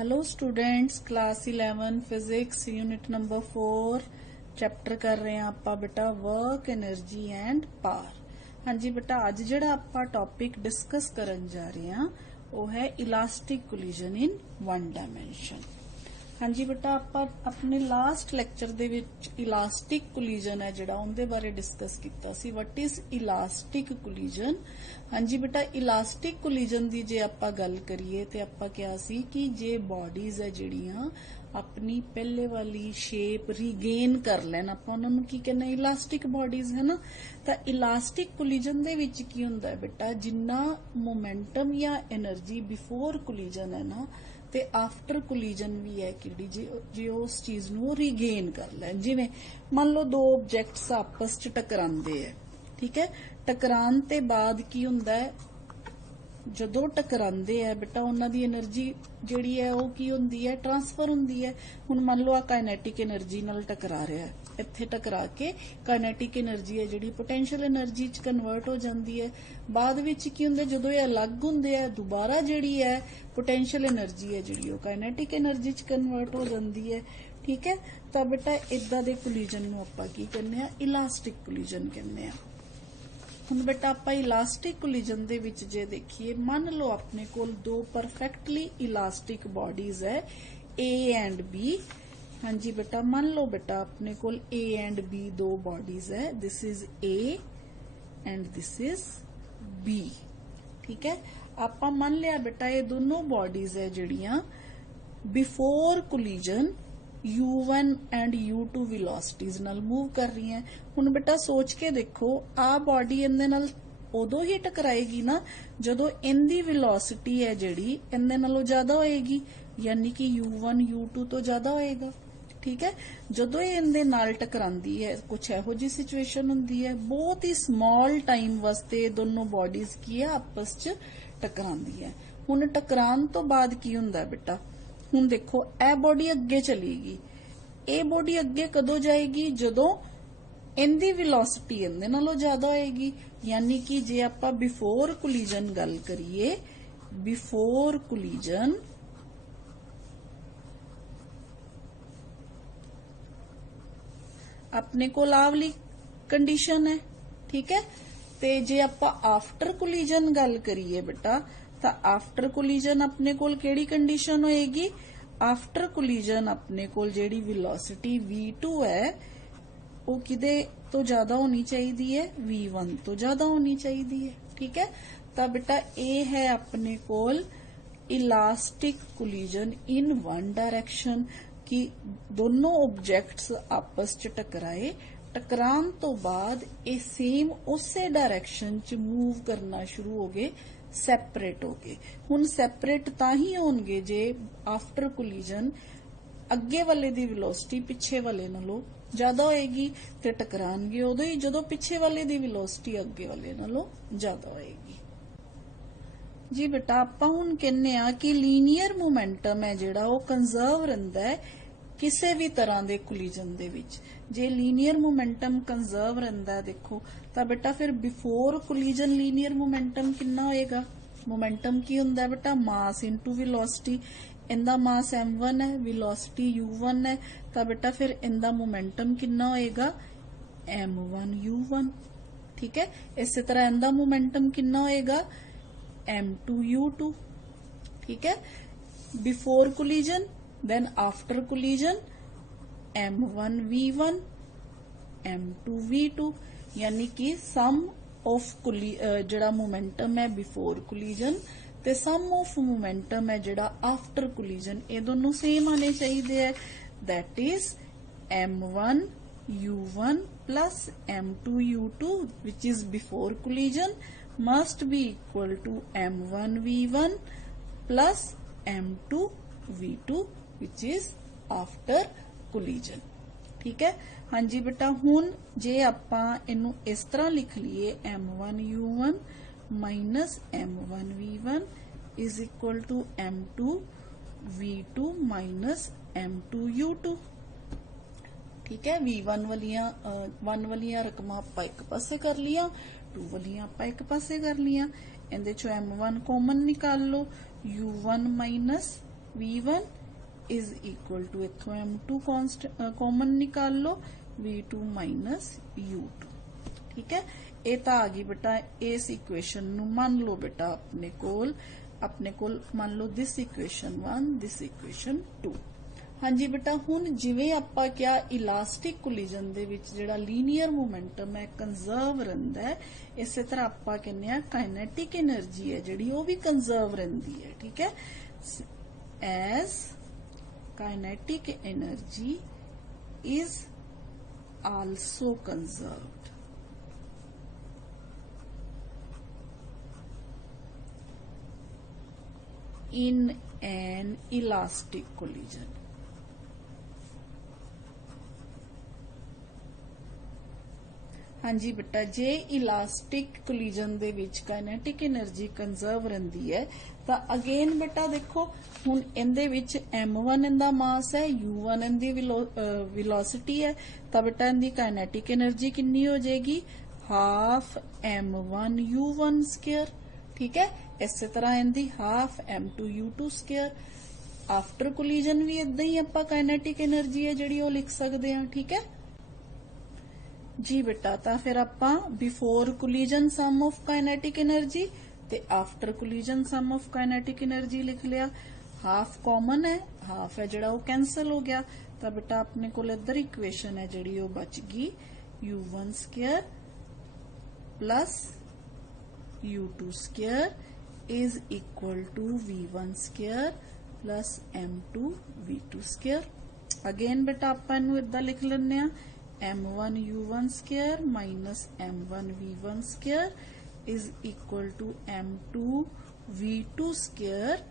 Hello students, class 11 physics unit number 4 chapter कर रहे हैं आपा बेटा वर्क एनर्जी एंड पावर। हाँ जी बेटा, अज जिहड़ा आपा टॉपिक डिस्कस करन जा रहे हैं वो है elastic collision in one dimension. हाँ जी बेटा, आपा अपने लास्ट लैक्चर दे विच इलास्टिक कोलिजन है जिहड़ा उनदे बारे डिस्कस कीता सी। What is elastic collision? हाँ जी बेटा, इलास्टिक कोलिजन दी जे आपां गल करिए ते आपां क्या सी कि जे बॉडीज है जिहड़ियां अपनी पहले वाली शेप रीगेन कर लैन, आपां उन्हां नूं की कहने इलास्टिक बॉडीज है ना। तां इलास्टिक कोलिजन दे विच की हुंदा है बेटा, जिन्ना मोमेंटम या एनर्जी बिफोर कोलिजन है ना ते आफ्टर कोलिजन भी है कि जे उस चीज नूं रीगेन कर लैन। जिवें मान लो दो ऑब्जेक्ट्स आपस च टकरांदे है, ठीक है। टकरान ते बाद की हुंदा है, जदों टकरांदे है बेटा उन्हां दी एनर्जी जिहड़ी है वो की हुंदी है, ट्रांसफर हुंदी है। हुण मान लो आ काइनेटिक एनर्जी नाल टकरा रहा है, इत्थे टकरा के काइनेटिक एनर्जी है जिहड़ी पोटेंशियल एनर्जी च कन्वर्ट हो जाती है। बाद विच की हुंदा, जदों ये अलग हुंदे है दोबारा जिहड़ी है पोटेंशियल एनर्जी है जिहड़ी वो काइनेटिक एनर्जी च कन्वर्ट हो जाती है, ठीक है। तां बेटा इदां दे कोलिजन नूं आपां की कहने आ, इलास्टिक कोलिजन कहने आ। हुण बेटा आपां इलास्टिक कोलिजन दे विच जे देखिए, मान लो अपने कोल दो परफेक्टली इलास्टिक बॉडीज है ए एंड बी। हाँ जी बेटा, मान लो बेटा अपने कोल ए एंड बी दो बॉडीज है, this is A and this is B, ठीक है। आपां मान लिया बेटा ये दोनों बॉडीज है जिहड़ियां before collision u1 and u2 velocities नाल मूव कर रही हैं। हुण बेटा सोच के देखो, आ बॉडी इहदे नाल उदों ही टकराएगी ना जदों इहदी वेलोसिटी है जिहड़ी इहदे नालों ज्यादा होएगी, यानी कि u1 u2 तो ज्यादा होएगा, ठीक है। जदों इहदे नाल टकरांदी है, कुछ इहो जी सिचुएशन हुंदी है, बहुत ही स्मॉल टाइम वास्ते दोनों बॉडीज की है आपस च टकरांदी है। हुण टकरान तो बाद की हुंदा बेटा, हुण देखो ए बॉडी अगे चलेगी, ए बॉडी अगे कदों जाएगी जदों इहदी वेलोसिटी इहदे नालों ज्यादा होएगी। यानी कि जे आपां बिफोर कोलिजन गल करिए, बिफोर कोलिजन अपने कोल आ वाली कंडीशन है, ठीक है। ते जे आपां आफ्टर कोलिजन गल करिए बेटा, तां आफ्टर कोलिजन अपने कोल केड़ी कंडीशन होएगी? आफ्टर कोलिजन अपने कोल जेड़ी वेलोसिटी v2 है वो किदे तो ज्यादा होनी चाहिए है, v1 तो ज्यादा होनी चाहिए है, ठीक है। तां बेटा ए है अपने कोल elastic collision in one direction, कि दोनों ऑब्जेक्ट्स आपस च टकराए, टकरान तो बाद ये सेम उसे डायरेक्शन च मूव करना शुरू हो गए, सैपरेट हो गए। हुण सैपरेट तां ही होणगे जे आफ्टर कोलिजन अगे वाले दी वेलोसिटी पिछे वाले नालों ज्यादा होएगी, ते टकराणगे उदों ही जदों पिछे वाले दी वेलोसिटी अगे वाले नालों ज्यादा होएगी। जी बेटा, आपां हुण कहने आ कि लीनियर मोमेंटम है जिहड़ा वो कंजर्व रहिंदा है किसी भी तरह के कोलिजन दे विच। जे लीनियर मोमेंटम कंजर्व रहिंदा है देखो, तां बेटा फिर बिफोर कोलिजन लीनियर मोमेंटम कितना होएगा? मोमेंटम की हुंदा है बेटा, मास इनटू वेलोसिटी। इनदा मास m1 है, वेलोसिटी u1 है, तां बेटा फिर इनदा मोमेंटम कितना होएगा? m1 u1, ठीक है। इसी तरह इनदा मोमेंटम कितना होएगा? m2 u2, ठीक है। Before collision then after collision m1 v1 m2 v2, यानी कि सम ऑफ जिहड़ा मोमेंटम है बिफोर कोलिजन ते सम ऑफ मोमेंटम है जिहड़ा आफ्टर कोलिजन, ये दोनों सेम आने चाहिए है। That is m1 u1 plus m2 u2 which is before collision must be equal to m1 v1 plus m2 v2 which is after collision, ठीक है। हाँ जी बेटा, हुण जे आपां इनू इस तरह लिख लीए m1 u1 minus m1 v1 is equal to m2 v2 minus m2 u2, ठीक है। v1 वालियां रकमां आपां एक पासे कर लिया, 2 वालियां आपां एक पासे कर लिया। इहदे चों m1 कॉमन निकाल लो, u1 minus v1 is equal to इथों m2 कॉमन निकाल लो v2 माइनस u2। ठीक है, ये तो आ गई बेटा इस इक्वेशन नु मान लो बेटा अपने कोल मान लो दिस इक्वेशन 1 दिस इक्वेशन 2। हाँ जी बेटा, हुण जिवें आपां क्या इलास्टिक कोलिजन दे विच जिहड़ा लीनियर मोमेंटम है कंजर्व रहिंदा है, इसे तरह आपां कहने आ काइनेटिक एनर्जी है जिहड़ी वो भी कंजर्व रहिंदी है। ठीक है, as kinetic energy is also conserved in an elastic collision। हाँ जी बेटा, जे इलास्टिक कोलिजन दे विच काइनेटिक एनर्जी कंजर्व रहिंदी है तो अगेन बेटा देखो हुण इहदे विच m1 इहदा मास है, u1 इहदी वेलोसिटी है, तो बेटा इहदी काइनेटिक एनर्जी कितनी हो जाएगी हाफ m1 u1 स्क्वायर। ठीक है, इस तरह इहदी half m2 u2 square. After collision भी इदां ही आपां काइनेटिक एनर्जी है जिहड़ी वो लिख सकते हैं। ठीक है जी बेटा, तो फिर आपां before collision sum of kinetic energy ते after collision sum of kinetic energy लिख लिया। हाफ कॉमन है, हाफ है जिहड़ा वो कैंसल हो गया, तो बेटा अपने कोल इधर इक्वेशन है जिहड़ी वो बच गई u1 square plus u2 square is equal to v1 square plus m2 v2 square. Again बेटा आपां इनू इदां लिख लैंदे आ m1 u1 square minus m1 v1 square is equal to m2 v2 square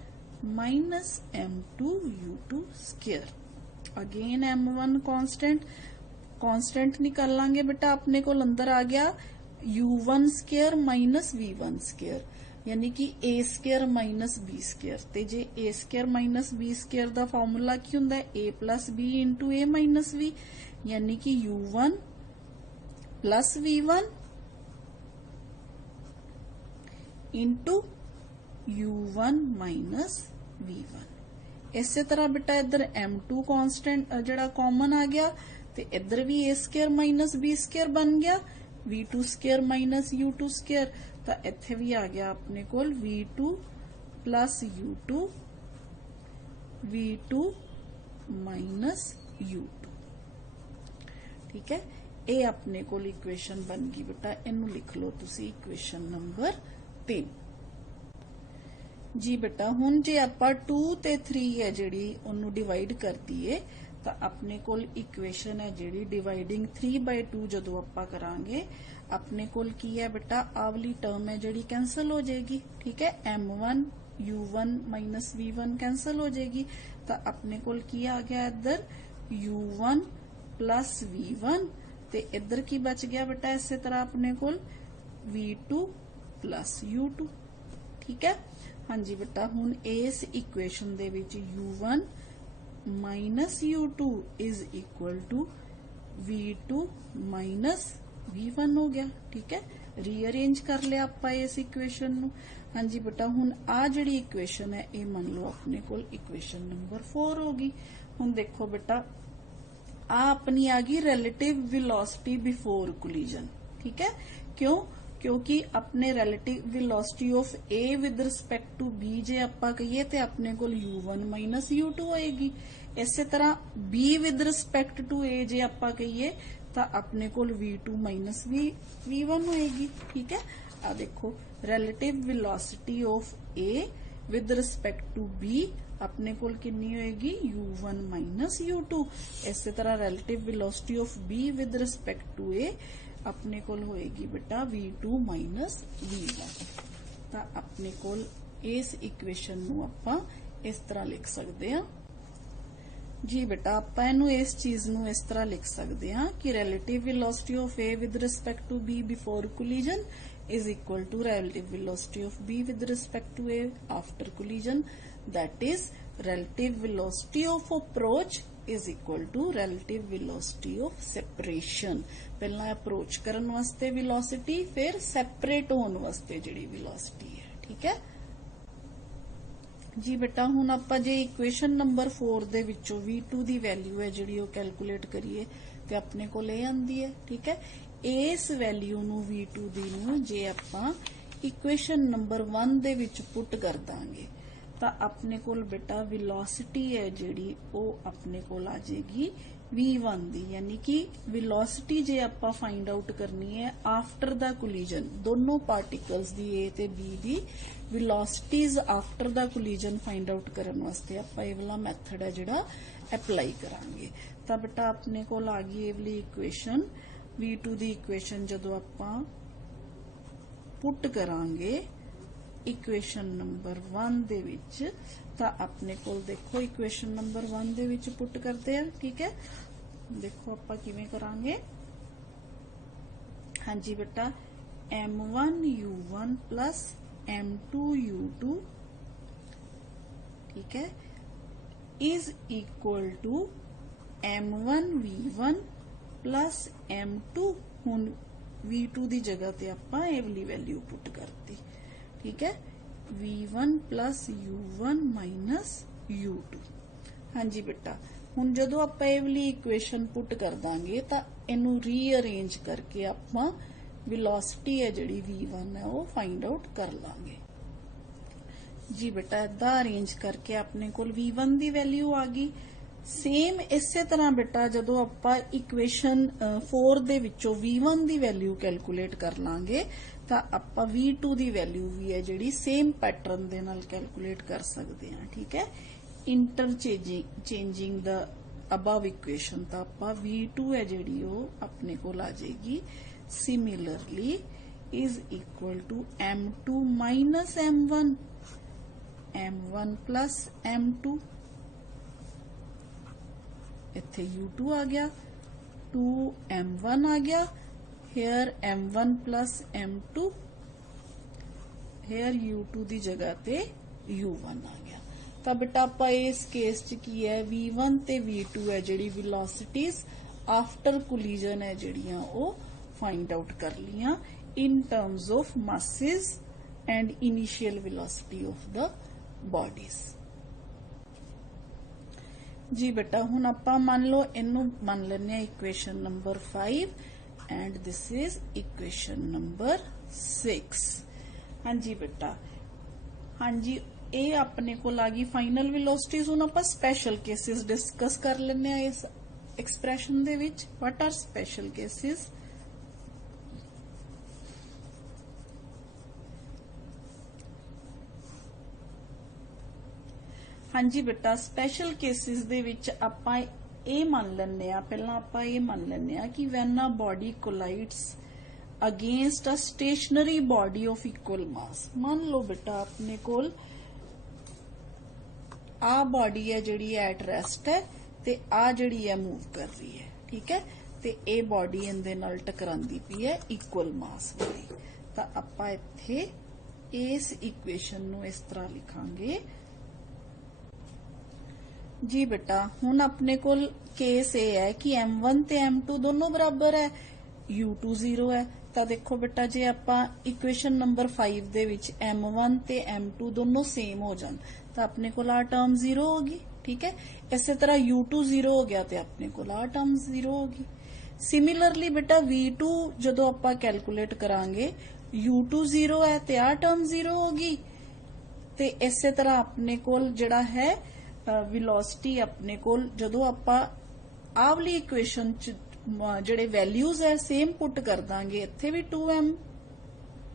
minus m2 u2 square. Again m1 constant निकाल लांगे बेटा, अपने को अंदर आ गया u1 square minus v1 square यानी कि a square minus b square. ते जे a square minus b square दा फार्मूला की हुंदा है a plus b into a minus b, यानी कि u1 plus v1 into u1 minus v1। इसे तरह बेटा इधर m2 कांस्टेंट जड़ा कॉमन आ गया, ते इधर भी a square minus b square बन गया, v2 square minus u2 square, तो इत्थे भी आ गया अपने कोल v2 plus u2 v2 minus u2। ठीक है, ये अपने कोल इक्वेशन बन गई बेटा, इनू लिख लो तुसी इक्वेशन नंबर 3। जी बेटा, हुण जे आपां 2 ते 3 है जिहड़ी ओनू डिवाइड कर दीए तो अपने कोल इक्वेशन है जिहड़ी डिवाइडिंग 3/2 जदों आपां करांगे अपने कोल की है बेटा आवली टर्म है जिहड़ी कैंसल हो जाएगी। ठीक है, m1 u1 minus v1 cancel हो जाएगी, तो अपने कोल की आ गया इधर u1 प्लस v1 ते इधर की बच गया बेटा इस तरह अपने कोल v2 प्लस u2। ठीक है, हाँ जी बेटा, हुण इस इक्वेशन दे विच u1 minus u2 is equal to v2 minus v1 हो गया। ठीक है, रीअरेंज कर लिया आपां इस इक्वेशन नू। हाँ जी बेटा, हुण आ जिहड़ी इक्वेशन है ये मान लो अपने कोल इक्वेशन नंबर 4 होगी। हुण देखो बेटा आ अपनी आ गई रिलेटिव वेलोसिटी बिफोर कोलिजन। ठीक है, क्यों? क्योंकि अपने relative velocity of A with respect to B जे आपां कहिए ते अपने कोल u1 माइनस u2 होएगी। इस तरह b विद रिस्पेक्ट टू ए जे आपां कहिए तो अपने कोल v2 माइनस v1 होएगी। ठीक है, आ देखो relative velocity of A with respect to B अपने कोल कितनी होएगी u1 माइनस u2। इस तरह relative velocity of b with respect to A अपने कोल होएगी बेटा v2 माइनस v1। तो अपने कोल इस इक्वेशन नू आपां इस तरह लिख सकते हैं। जी बेटा, आपां इनू इस चीज नू इस तरह लिख सकते हैं कि relative velocity of A with respect to B before collision is equal to relative velocity of b with respect to a after collision, that is relative velocity of approach is equal to relative velocity of separation। पहला approach करन वास्ते velocity, फिर separate होने वास्ते जिहड़ी velocity है। ठीक है जी बेटा हुण आपां जे इक्वेशन नंबर 4 दे विचों V2 दी वैल्यू है जिहड़ी ओह कैलकुलेट करिए ते अपने कोल इह आंदी है। ठीक है, इस वैल्यू नूं V2 दी नूं जे आपां equation number 1 they which put कर दांगे तां अपने कोल बेटा वेलोसिटी है जिहड़ी ओह अपने कोल आ जाएगी V1 दी, यानी कि वेलोसिटी जे आपां फाइंड आउट करनी है आफ्टर द कोलिजन, दोनों पार्टिकल्स दी A ते B दी velocities after the collision find out करन वास्ते आपां इह वाला मैथड है जिहड़ा अप्लाई करांगे। तां बेटा अपने कोल आ गई इह वाली इक्वेशन V2 दी इक्वेशन जदों आपां पुट करांगे इक्वेशन नंबर 1 दे विच तां अपने कोल देखो equation number 1 they which put करते हैं। ठीक है, देखो आपां किवें करांगे। हाँ जी बेटा M1U1 प्लस M2U2 ठीक है is equal to M1V1 plus M2, हुण V2 दी जगह ते आपां इह वाली वैल्यू पुट करती। ठीक है, V1 plus U1 minus U2। हाँ जी बेटा हुण जदों आपां इह वाली इक्वेशन पुट कर दांगे तां इनू रीअरेंज करके आपां वेलोसिटी है जिहड़ी V1 है वो फाइंड आउट कर लांगे। जी बेटा इदां अरेंज करके अपने कोल V1 दी वैल्यू आ गई। सेम इसे तरह बेटा जदों आपां इक्वेशन 4 दे विचों V1 दी वैल्यू कैलकुलेट कर लांगे तां आपां V2 दी वैल्यू भी है जिहड़ी सेम पैटर्न दे नाल कैलकुलेट कर सकते हैं। ठीक है, इंटरचेंजिंग द अबव इक्वेशन तां आपां V2 है जिहड़ी ओह अपने कोल आ जाएगी similarly is equal to M2 minus M1 M1 plus M2 इत्थे U2 आ गया 2M1 आ गया hair M1 plus M2 hair U2 दी जगह ते U1 आ गया। तां बेटा आपां इस केस च की है V1 ते V2 है जिहड़ी वेलोसिटीज आफ्टर कोलिजन है जिहड़ियां ओ फाइंड आउट कर लियां in terms of masses and initial velocity of the bodies. जी बेटा हुण आपां मान लो इनू मान लेने equation number 5 and this is equation number 6। हाँ जी बेटा हाँ जी ये अपने को आ गई फाइनल वेलोसिटीज। हुण आपां स्पेशल केसेस डिस्कस कर लेने इस एक्सप्रैशन दे विच। What are special cases? हाँ जी बेटा स्पेशल केसेस दे विच आपां ये मान लेने पहला आपां ये मान लेने कि when a body collides against a stationary body of equal mass. मान लो बेटा अपने कोल आ बॉडी है जिहड़ी एट रेस्ट है ते आ जिहड़ी है मूव कर रही है। ठीक है, ते ए बॉडी इहदे नाल टकरांदी पई है इक्वल मास वाली। तां आपां इत्थे इस इक्वेशन नूं इस तरह लिखांगे। जी बेटा हुण अपने कोल केस ये है कि M1 ते M2 दोनों बराबर है U2 0 है। तां देखो बेटा जे आपां इक्वेशन नंबर 5 दे विच M1 ते M2 दोनों सेम हो जान तां अपने कोल आ टर्म 0 होगी। ठीक है, इसे तरह U2 0 हो गया ते अपने कोल आ टर्म 0 होगी। सिमिलरली बेटा V2 जदों आपां कैलकुलेट करांगे U2 0 है ते आ टर्म 0 होगी ते इसे तरह अपने कोल जिहड़ा है वेलोसिटी अपने कोल जदों आपां आ वाली इक्वेशन च जिहड़े वैल्यूज है सेम पुट कर दांगे इत्थे भी 2m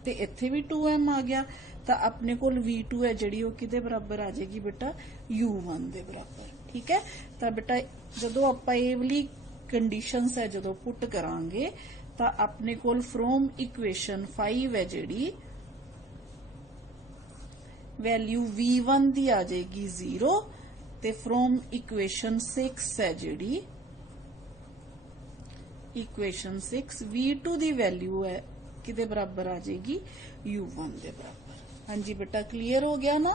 ते इत्थे भी 2m आ गया तां अपने कोल V2 है जिहड़ी ओह किदे बराबर आ जाएगी बेटा U1 दे बराबर। ठीक है, तां बेटा जदों आपां ये वाली कंडीशंस है जदों पुट करांगे तां अपने कोल फ्रॉम इक्वेशन 5 है जिहड़ी वैल्यू V1 दी आ जाएगी 0 ते फ्रॉम इक्वेशन 6 है जिहड़ी इक्वेशन 6 V2 दी वैल्यू है किदे बराबर आ जाएगी U1 दे बराबर। हाँ जी बेटा क्लियर हो गया ना।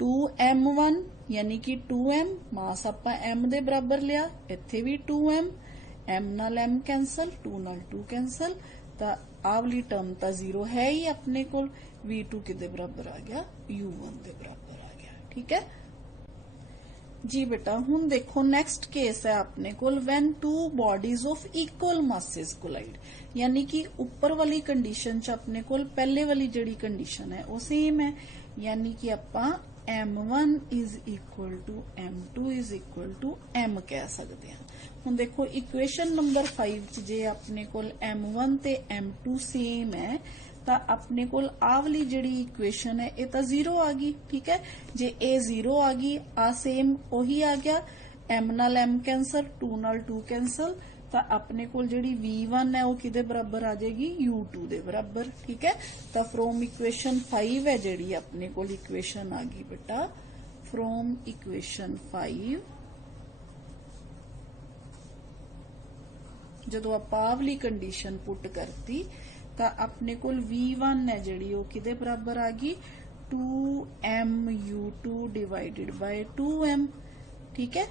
2m1 यानी कि 2m मास आपां m दे बराबर लिया इत्थे भी 2m m नाल m कैंसल 2 नाल 2 कैंसल तां आ वाली टर्म तां 0 है ही अपने कोल। V2 किदे बराबर आ गया U1 दे बराबर आ गया। ठीक है जी बेटा। हुण देखो नैक्सट केस है अपने कोल when two bodies of equal masses collide, यानी कि ऊपर वाली कंडीशन च अपने कोल पहले वाली जिहड़ी कंडीशन है वो सेम है, यानी कि आपां M1 is equal to M2 is equal to M कह सकते हैं। हुण देखो इक्वेशन नंबर 5 च जे अपने कोल M1 ते M2 सेम है ਤਾਂ अपने कोल आ वाली जिहड़ी इक्वेशन है ये तो 0 आ गई, ठीक है। जे ए 0 आ गई आ सेम ओही आ गया, M नाल M कैंसल, 2 नाल 2 कैंसल, तो अपने कोल जिहड़ी V1 है वो किदे बराबर आ जाएगी U2 दे बराबर, ठीक है। तो फ्रॉम इक्वेशन 5 है जिहड़ी अपने कोल इक्वेशन आ गई बेटा, फ्रॉम इक्वेशन 5 जदों आपां आ वाली कंडीशन पुट करती तो अपने कोल V1 है जिहड़ी वो किदे बराबर आ गई 2MU2 डिवाइडेड बाय 2M, ठीक है,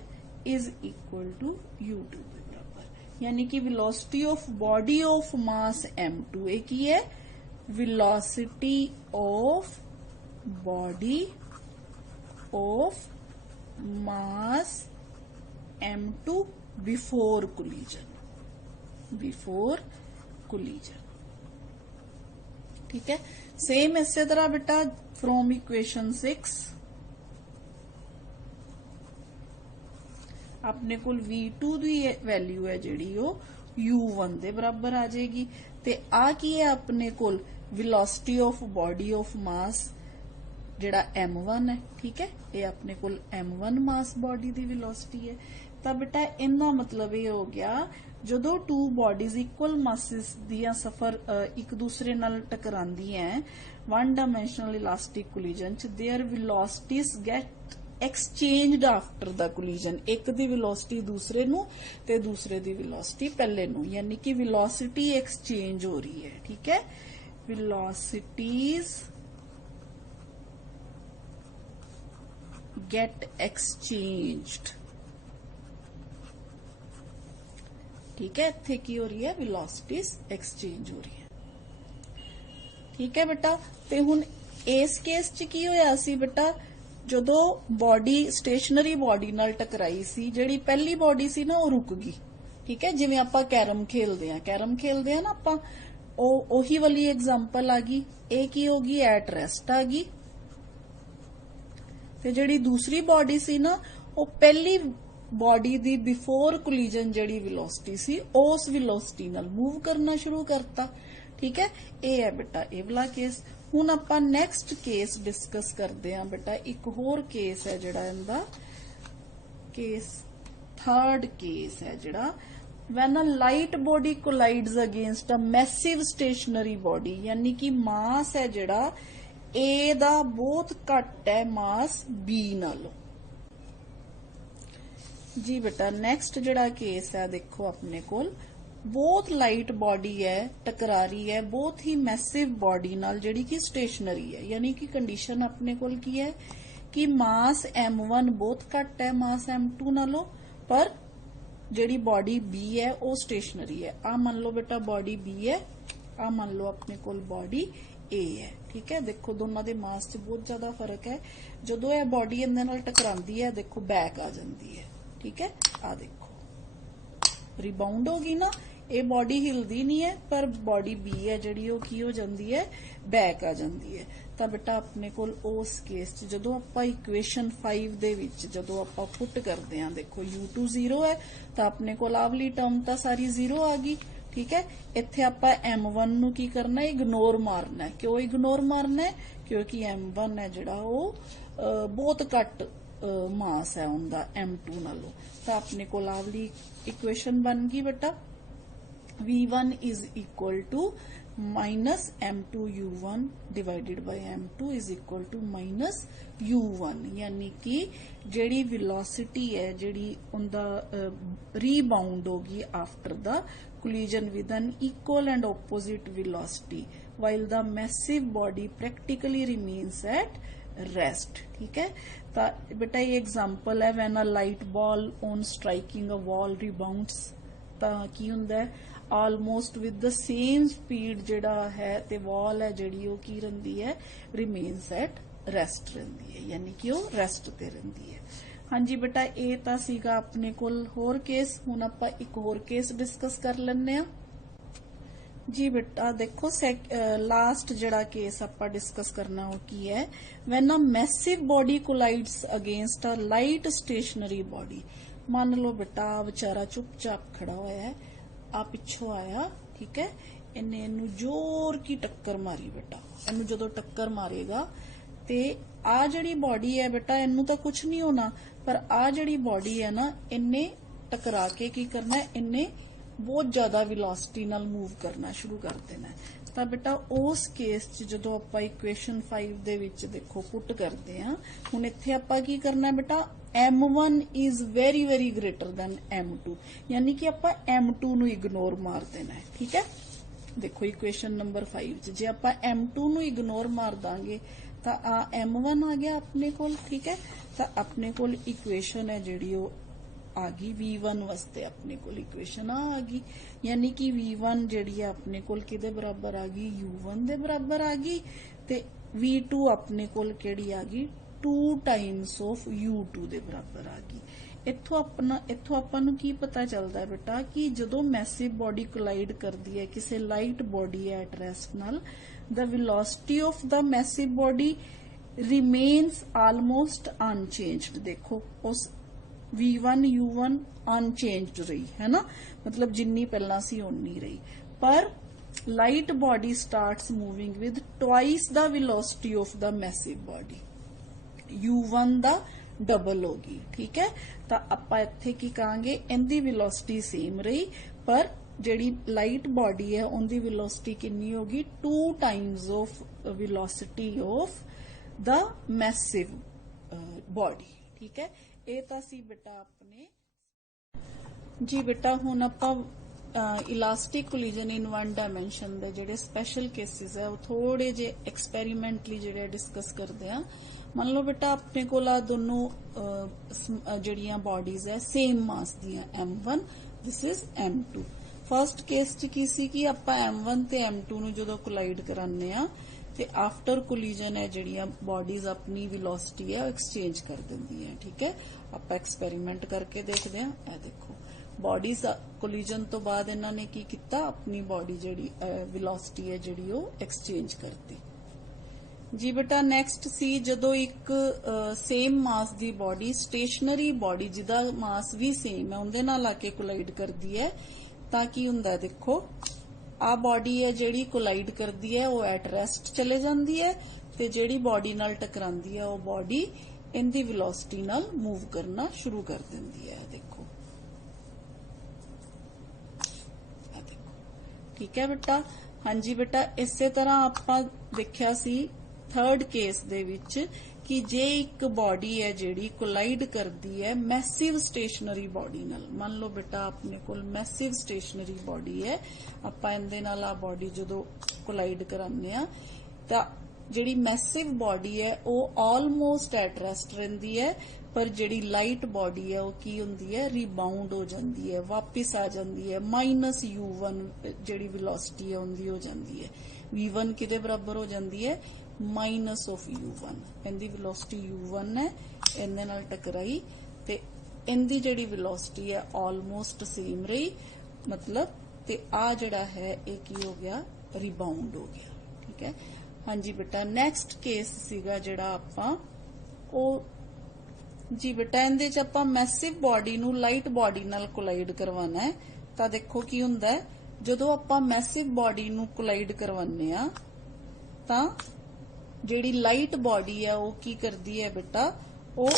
इज इक्वल टू U2 के बराबर, यानी कि velocity of body of mass M2 एक ही है velocity of body of mass M2 before collision, ठीक है। सेम इसी तरह बेटा फ्रॉम इक्वेशन 6 अपने कोल V2 की वैल्यू है जिहड़ी वो U1 दे बराबर आ जाएगी, ते आ की है अपने कोल velocity of body of mass जिहड़ा M1 है, ठीक है, ये अपने कोल M1 mass body the velocity है। तो बेटा इनका मतलब ये हो गया जदों टू बॉडीज इक्वल मासिस दियां सफर एक दूसरे नाल टकरांदियां हैं वन डायमेंशनल इलास्टिक कोलिजन च their velocities get exchanged after the collision, एक दी वेलोसिटी दूसरे नू ते दूसरे दी वेलोसिटी पहले नू, यानी कि वेलोसिटी एक्सचेंज हो रही है, ठीक है। वेलोसिटीज गेट एक्सचेंज्ड, ठीक है, इत्थे की हो रही है वेलोसिटीज एक्सचेंज हो रही है, ठीक है बेटा। ते हुण इस केस च की होया सी बेटा जदों बॉडी स्टेशनरी बॉडी नाल टकराई सी, जिहड़ी पहली बॉडी सी ना वो रुक गई, ठीक है। जिवें आपां कैरम खेलदे आ ना आपां, ओही वाली एग्जांपल आ गई, ए की होगी एट रेस्ट आ गई, ते जिहड़ी दूसरी बॉडी सी ना वो पहली बॉडी दी बिफोर कोलिजन जिहड़ी वेलोसिटी सी उस वेलोसिटी नाल मूव करना शुरू करता, ठीक है। ये है बेटा ये वाला केस। हुण आपां नैक्सट केस डिस्कस करते हैं बेटा, एक होर केस है जिहड़ा इहदा केस थर्ड केस है जिहड़ा when a light body collides against a massive stationary body, यानी कि मास है जिहड़ा ए दा बहुत घट है मास बी नालों जी बेटा। नैक्सट जिहड़ा केस है देखो अपने कोल बहुत लाइट बॉडी है टकरा रही है बहुत ही मैसिव बॉडी नाल जिहड़ी कि स्टेशनरी है, यानी कि कंडीशन अपने कोल की है कि मास M1 बहुत घट है मास M2 नालों, पर जिहड़ी बॉडी B है वो स्टेशनरी है। आ मान लो बेटा बॉडी B है, आ मान लो अपने कोल बॉडी A है, ठीक है। देखो दोनों दे मास च बहुत ज्यादा फर्क है, जदों यह बॉडी इहदे नाल टकरांदी है देखो बैक आ जाती है, ठीक है। आ देखो रिबाउंड होगी ना, ये बॉडी हिलदी नहीं है पर बॉडी बी है जिहड़ी वो की हो जाती है बैक आ जाती है। तो बेटा अपने कोल उस केस च जदों आपां इक्वेशन 5 दे विच जदों आपां पुट करदे हां देखो U2 0 है तो अपने कोल आवली टर्म तो सारी 0 आ गई, ठीक है। इत्थे आपां M1 नू की करना है इग्नोर मारना है, क्यों इग्नोर मारना है क्योंकि M1 है जिहड़ा वो बहुत घट मास है उनका M2 नालों। तो अपने कोल आवली इक्वेशन बन गई बेटा V1 is equal to minus M2 U1 divided by M2 is equal to minus U1, यानी कि जिहड़ी वेलोसिटी है जिहड़ी उनदा रीबाउंड होगी after the collision with an equal and opposite velocity while the massive body practically remains at rest, ठीक है। तो बेटा ये एग्जांपल है when a light ball on striking a wall rebounds, ਤਾਂ ਕੀ ਹੁੰਦਾ ਹੈ almost with the same speed ਜਿਹੜਾ ਹੈ ਤੇ ਵਾਲ ਹੈ ਜਿਹੜੀ ਉਹ ਕੀ ਰਹਿੰਦੀ ਹੈ ਰਿਮੇਨਸ ਐਟ ਰੈਸਟ ਰਹਿੰਦੀ ਹੈ, ਯਾਨੀ ਕਿ ਉਹ ਰੈਸਟ ਤੇ ਰਹਿੰਦੀ ਹੈ। ਹਾਂਜੀ ਬੇਟਾ, ਇਹ ਤਾਂ ਸੀਗਾ ਆਪਣੇ ਕੋਲ ਹੋਰ ਕੇਸ। ਹੁਣ ਆਪਾਂ ਇੱਕ ਹੋਰ ਕੇਸ ਡਿਸਕਸ ਕਰ ਲੈਂਦੇ ਆ। ਜੀ ਬੇਟਾ ਦੇਖੋ, ਲਾਸਟ ਜਿਹੜਾ ਕੇਸ ਆਪਾਂ ਡਿਸਕਸ ਕਰਨਾ ਉਹ ਕੀ ਹੈ, when a massive body ਕੋਲਾਈਡਸ against a light stationery body. ਮੰਨ ਲਓ ਬੇਟਾ ਵਿਚਾਰਾ ਚੁੱਪਚਾਪ ਖੜਾ ਹੋਇਆ ਹੈ, ਆ ਪਿੱਛੋਂ ਆਇਆ, ਠੀਕ ਹੈ, ਇਹਨੇ ਇਹਨੂੰ ਜ਼ੋਰ ਕੀ ਟੱਕਰ ਮਾਰੀ ਬੇਟਾ। ਇਹਨੂੰ ਜਦੋਂ ਟੱਕਰ ਮਾਰੇਗਾ ਤੇ ਆ ਜਿਹੜੀ ਬੋਡੀ ਹੈ ਬੇਟਾ, ਇਹਨੂੰ ਤਾਂ ਕੁਝ ਨਹੀਂ ਹੋਣਾ, ਪਰ ਆ ਜਿਹੜੀ ਬੋਡੀ ਹੈ ਨਾ, ਇਹਨੇ ਟਕਰਾ ਕੇ ਕੀ ਕਰਨਾ, ਇਹਨੇ ਬਹੁਤ ਜ਼ਿਆਦਾ ਵੈਲੋਸਿਟੀ ਨਾਲ ਮੂਵ ਕਰਨਾ ਸ਼ੁਰੂ ਕਰ ਦੇਣਾ। ਤਾਂ ਬੇਟਾ ਉਸ ਕੇਸ 'ਚ ਜਦੋਂ ਆਪਾਂ ਇਕੁਏਸ਼ਨ 5 ਦੇ ਵਿੱਚ ਦੇਖੋ ਪੁੱਟ ਕਰਦੇ ਆ, ਹੁਣ ਇੱਥੇ ਆਪਾਂ ਕੀ ਕਰਨਾ ਬੇਟਾ, m1 is very very greater then m2, ਯਾਨੀ ਕਿ ਆਪਾਂ m2 ਨੂੰ ਇਗਨੋਰ ਮਾਰ ਦੇਣਾ ਹੈ। ਠੀਕ ਹੈ, ਦੇਖੋ ਇਕੁਏਸ਼ਨ ਨੰਬਰ 5 'ਚ ਜੇ ਆਪਾਂ m2 ਨੂੰ ਇਗਨੋਰ ਮਾਰ ਦਾਂਗੇ ਤਾਂ ਆ m1 ਆ ਗਿਆ ਆਪਣੇ ਕੋਲ। ਠੀਕ ਹੈ, ਤਾਂ ਆਪਣੇ ਕੋਲ ਇਕੁਏਸ਼ਨ ਹੈ ਜਿਹੜੀ ਉਹ ਆ ਗਈ v1 ਵਾਸਤੇ, ਆਪਣੇ ਕੋਲ ਇਕੁਏਸ਼ਨ ਆ ਗਈ, ਯਾਨੀ ਕਿ v1 ਜਿਹੜੀ ਆ ਆਪਣੇ ਕੋਲ ਕਿਹਦੇ ਬਰਾਬਰ ਆ ਗਈ, u1 ਦੇ ਬਰਾਬਰ ਆ ਗਈ, ਤੇ v2 ਆਪਣੇ ਕੋਲ ਕਿਹੜੀ ਆ ਗਈ, 2 ਟਾਈਮਸ ਆਫ u2 ਦੇ ਬਰਾਬਰ ਆ ਗਈ। ਇੱਥੋਂ ਆਪਾਂ ਨੂੰ ਕੀ ਪਤਾ ਚੱਲਦਾ ਬੇਟਾ ਕਿ ਜਦੋਂ ਮੈਸਿਵ ਬੋਡੀ ਕੋਲਾਈਡ ਕਰਦੀ ਹੈ ਕਿਸੇ ਲਾਈਟ ਬੋਡੀ ਐਟ ਰੈਸਟ ਨਾਲ, the velocity of the massive body remains almost unchanged। देखो उस v1 u1 unchanged रही है ना, मतलब जिन्नी पहला सी उन्नी रही, पर light body starts moving with twice the velocity of the massive body, u1 the double ਹੋਗੀ। ਠੀਕ ਹੈ, ਤਾਂ ਆਪਾਂ ਇੱਥੇ ਕੀ ਕਹਾਂਗੇ, ਇਹਦੀ velocity ਸੇਮ ਰਹੀ, ਪਰ ਜਿਹੜੀ ਲਾਈਟ ਬੋਡੀ ਹੈ ਉਹਦੀ ਵੈਲੋਸਿਟੀ ਕਿੰਨੀ ਹੋਗੀ, 2 Times of velocity of the massive body. ਠੀਕ ਹੈ, ਇਹ ਤਾਂ ਸੀ ਬੇਟਾ ਆਪਣੇ। ਜੀ ਬੇਟਾ ਹੁਣ ਆਪਾਂ ਇਲਾਸਟਿਕ ਕੋਲੀਜਨ ਇਨ 1 ਡਾਇਮੈਂਸ਼ਨ ਦੇ ਜਿਹੜੇ ਸਪੈਸ਼ਲ ਕੇਸਿਸ ਹੈ ਉਹ ਥੋੜੇ ਜੇ ਐਕਸਪੈਰੀਮੈਂਟਲੀ ਜਿਹੜੇ ਡਿਸਕਸ ਕਰਦੇ ਆ। ਮੰਨ ਲਓ ਬੇਟਾ ਆਪਣੇ ਕੋਲ ਆ ਦੋਨੋਂ ਜਿਹੜੀਆਂ ਬੋਡੀਜ਼ ਹੈ ਸੇਮ ਮਾਸ ਦੀਆਂ, m1 this is m2। First case 'ਚ ਕੀ ਸੀ ਕਿ ਆਪਾਂ m1 ਤੇ m2 ਨੂੰ ਜਦੋਂ ਕੋਲਾਈਡ ਕਰਾਉਂਦੇ ਆ ਤੇ ਆਫਟਰ ਕੋਲੀਜਨ ਹੈ ਜਿਹੜੀਆਂ ਬੋਡੀਜ਼ ਆਪਣੀ ਵੈਲੋਸਿਟੀ ਹੈ ਐਕਸਚੇਂਜ ਕਰ ਦਿੰਦੀ ਹੈ। ਠੀਕ ਹੈ, ਆਪਾਂ ਐਕਸਪੈਰੀਮੈਂਟ ਕਰਕੇ ਦੇਖਦੇ ਆ। ਇਹ ਦੇਖੋ ਬੋਡੀਜ਼ ਕੋਲੀਜਨ ਤੋਂ ਬਾਅਦ ਇਹਨਾਂ ਨੇ ਕੀ ਕੀਤਾ, ਆਪਣੀ ਬੋਡੀ ਜਿਹੜੀ ਵੈਲੋਸਿਟੀ ਹੈ ਜਿਹੜੀ ਉਹ ਐਕਸਚੇਂਜ ਕਰਤੀ। ਜੀ ਬੇਟਾ ਨੈਕਸਟ ਸੀ ਜਦੋਂ ਇੱਕ ਸੇਮ ਮਾਸ ਦੀ ਬੋਡੀ ਸਟੇਸ਼ਨਰੀ ਬੋਡੀ ਜਿਹਦਾ ਮਾਸ ਵੀ ਸੇਮ ਹੈ ਉਹਦੇ ਨਾਲ ਆ ਕੇ ਕੋਲਾਈਡ ਕਰਦੀ ਹੈ ਤਾਂ ਕੀ ਹੁੰਦਾ, ਦੇਖੋ ਆ ਬੋਡੀ ਹੈ ਜਿਹੜੀ ਕੋਲਾਈਡ ਕਰਦੀ ਹੈ ਉਹ ਐਟ ਰੈਸਟ ਚਲੇ ਜਾਂਦੀ ਹੈ, ਤੇ ਜਿਹੜੀ ਬੋਡੀ ਨਾਲ ਟਕਰਾਂਦੀ ਹੈ ਉਹ ਬੋਡੀ ਇਹਦੀ ਵੈਲੋਸਿਟੀ ਨਾਲ ਮੂਵ ਕਰਨਾ ਸ਼ੁਰੂ ਕਰ ਦਿੰਦੀ ਹੈ। ਦੇਖੋ ਠੀਕ ਹੈ ਬੇਟਾ। ਹਾਂਜੀ ਬੇਟਾ, ਇਸੇ ਤਰ੍ਹਾਂ ਆਪਾਂ ਦੇਖਿਆ ਸੀ ਥਰਡ ਕੇਸ ਦੇ ਵਿੱਚ ਕਿ ਜੇ ਇੱਕ ਬੋਡੀ ਹੈ ਜਿਹੜੀ ਕੋਲਾਈਡ ਕਰਦੀ ਹੈ ਮੈਸਿਵ ਸਟੇਸ਼ਨਰੀ ਬੋਡੀ ਨਾਲ। ਮੰਨ ਲਓ ਬੇਟਾ ਆਪਣੇ ਕੋਲ ਮੈਸਿਵ ਸਟੇਸ਼ਨਰੀ ਬੋਡੀ ਹੈ, ਆਪਾਂ ਇਹਦੇ ਨਾਲ ਆ ਬੋਡੀ ਜਦੋਂ ਕੋਲਾਈਡ ਕਰਾਉਂਦੇ ਆ ਤਾਂ ਜਿਹੜੀ ਮੈਸਿਵ ਬੋਡੀ ਹੈ ਉਹ ਆਲਮੋਸਟ ਐਟ ਰੈਸਟ ਰਹਿੰਦੀ ਹੈ, ਪਰ ਜਿਹੜੀ ਲਾਈਟ ਬੋਡੀ ਹੈ ਉਹ ਕੀ ਹੁੰਦੀ ਹੈ, ਰੀਬਾਉਂਡ ਹੋ ਜਾਂਦੀ ਹੈ, ਵਾਪਿਸ ਆ ਜਾਂਦੀ ਹੈ, -u1 ਜਿਹੜੀ ਵੈਲੋਸਿਟੀ ਹੈ ਉਹਦੀ ਹੋ ਜਾਂਦੀ ਹੈ। v1 ਕਿਹਦੇ ਬਰਾਬਰ ਹੋ ਜਾਂਦੀ ਹੈ, -u1। ਇਹਦੀ ਵੈਲੋਸਿਟੀ u1 ਹੈ, ਇਹਦੇ ਨਾਲ ਟਕਰਾਈ ਤੇ ਇਹਦੀ ਜਿਹੜੀ ਵੈਲੋਸਿਟੀ ਹੈ ਆਲਮੋਸਟ ਸੇਮ ਰਹੀ, ਮਤਲਬ ਤੇ ਆ ਜਿਹੜਾ ਹੈ ਇਹ ਕੀ ਹੋ ਗਿਆ, ਰੀਬਾਉਂਡ ਹੋ ਗਿਆ। ਠੀਕ ਹੈ, ਹਾਂਜੀ ਬੇਟਾ ਨੈਕਸਟ ਕੇਸ ਸੀਗਾ ਜਿਹੜਾ ਆਪਾਂ ਉਹ ਜੀ ਬੇਟਾ ਇਹਦੇ ਚ ਆਪਾਂ ਮੈਸਿਵ ਬੋਡੀ ਨੂੰ ਲਾਈਟ ਬੋਡੀ ਨਾਲ ਕੋਲਾਈਡ ਕਰਵਾਉਣਾ ਹੈ। ਤਾਂ ਦੇਖੋ ਕੀ ਹੁੰਦਾ ਹੈ, ਜਦੋਂ ਆਪਾਂ ਮੈਸਿਵ ਬੋਡੀ ਨੂੰ ਕੋਲਾਈਡ ਕਰਵਾਉਂਦੇ ਆ ਤਾਂ ਜਿਹੜੀ ਲਾਈਟ ਬੋਡੀ ਹੈ ਉਹ ਕੀ ਕਰਦੀ ਹੈ ਬੇਟਾ, ਉਹ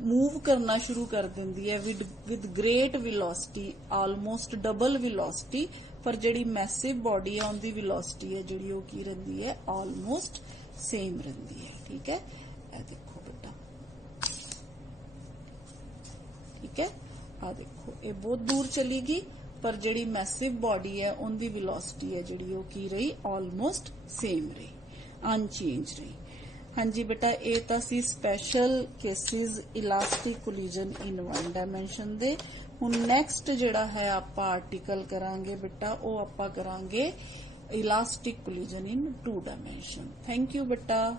ਮੂਵ ਕਰਨਾ ਸ਼ੁਰੂ ਕਰ ਦਿੰਦੀ ਹੈ with great velocity, almost double velocity, ਪਰ ਜਿਹੜੀ ਮੈਸਿਵ ਬੋਡੀ ਹੈ ਉਹਦੀ ਵੈਲੋਸਿਟੀ ਹੈ ਜਿਹੜੀ ਉਹ ਕੀ ਰਹਿੰਦੀ ਹੈ, ਆਲਮੋਸਟ ਸੇਮ ਰਹਿੰਦੀ ਹੈ। ਠੀਕ ਹੈ, ਇਹ ਦੇਖੋ ਬੇਟਾ, ਠੀਕ ਹੈ, ਆ ਦੇਖੋ ਇਹ ਬਹੁਤ ਦੂਰ ਚਲੀ ਗਈ, ਪਰ ਜਿਹੜੀ ਮੈਸਿਵ ਬੋਡੀ ਹੈ ਉਹਦੀ ਵੈਲੋਸਿਟੀ ਹੈ ਜਿਹੜੀ ਉਹ ਕੀ ਰਹੀ, ਆਲਮੋਸਟ ਸੇਮ ਰਹੀ, ਅਨਚੇਂਜ ਰਹੀ। ਹਾਂਜੀ ਬੇਟਾ, ਇਹ ਤਾਂ ਸੀ ਸਪੈਸ਼ਲ ਕੇਸਿਸ ਇਲਾਸਟਿਕ ਕੋਲੀਜਨ ਇਨ 1 ਡਾਇਮੈਂਸ਼ਨ ਦੇ। ਹੁਣ ਨੈਕਸਟ ਜਿਹੜਾ ਹੈ ਆਪਾਂ ਆਰਟੀਕਲ ਕਰਾਂਗੇ ਬੇਟਾ, ਉਹ ਆਪਾਂ ਕਰਾਂਗੇ elastic collision in 2 dimension. Thank you ਬੇਟਾ।